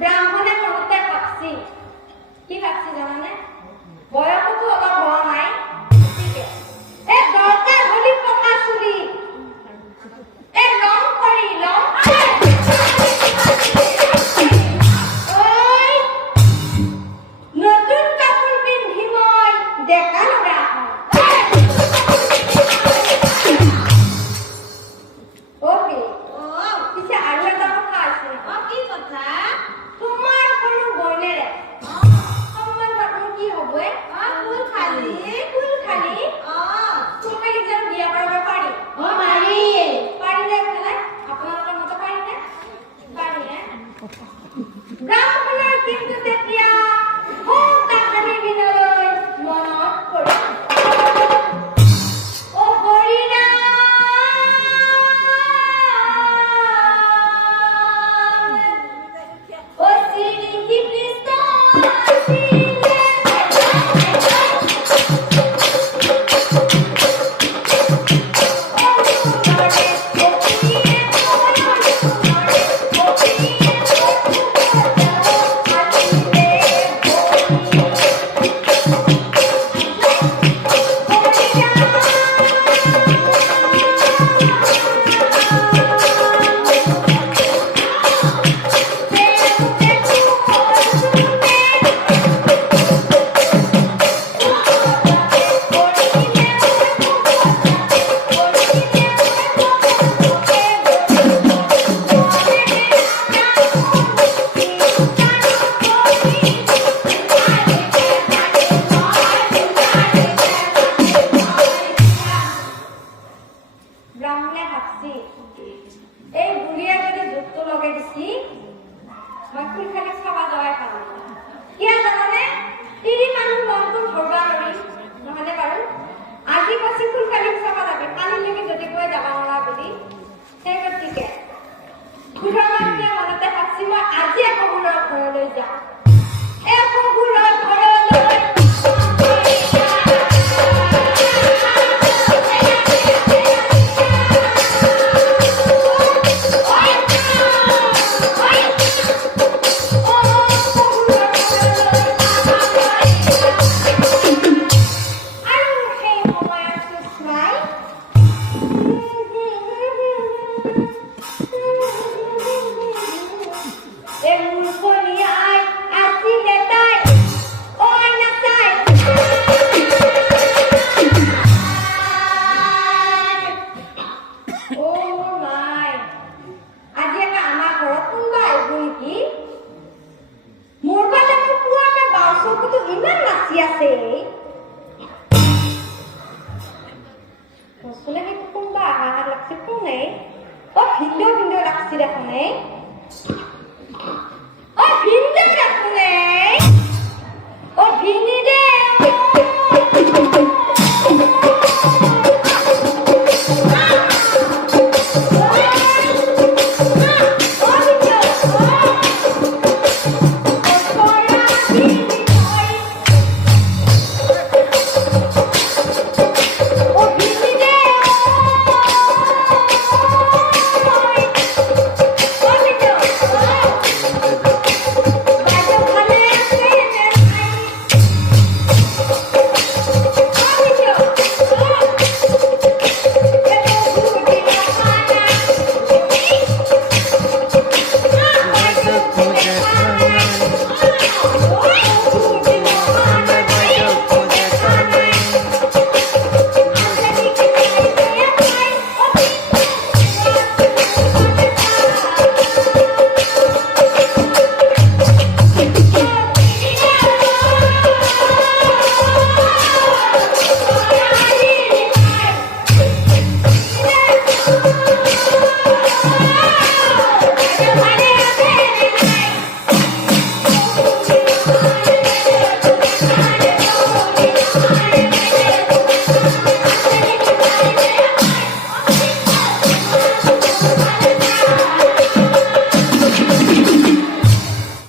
ব্রাহ্মণে মরতে পাচ্ছি কি ভাবছি জানানে? বয়সও অলপ হওয়া নাই। এ দরকার হলি পকা চুলি। এ লং করি লং নতুন কাপড় পিন্ধিমই দেখা লগা ಆದಿವಾಸಿ ಕುಲ್ ಕಲೆಕ್ಷನ್ ಮಾಡಬೇಕು ಕಾಲಿಗೆ ಜೊತೆಗೆ ಹೋಯ್ದಲ್ಲ ಅವಳ ಬಿಡಿ ಹೇಗತ್ತಿಗೆ ಗುಡ್ಡ আছে Gusto na may kukumbahan, laksit ko na eh. Oh, hindi, hindi, laksit ako na eh.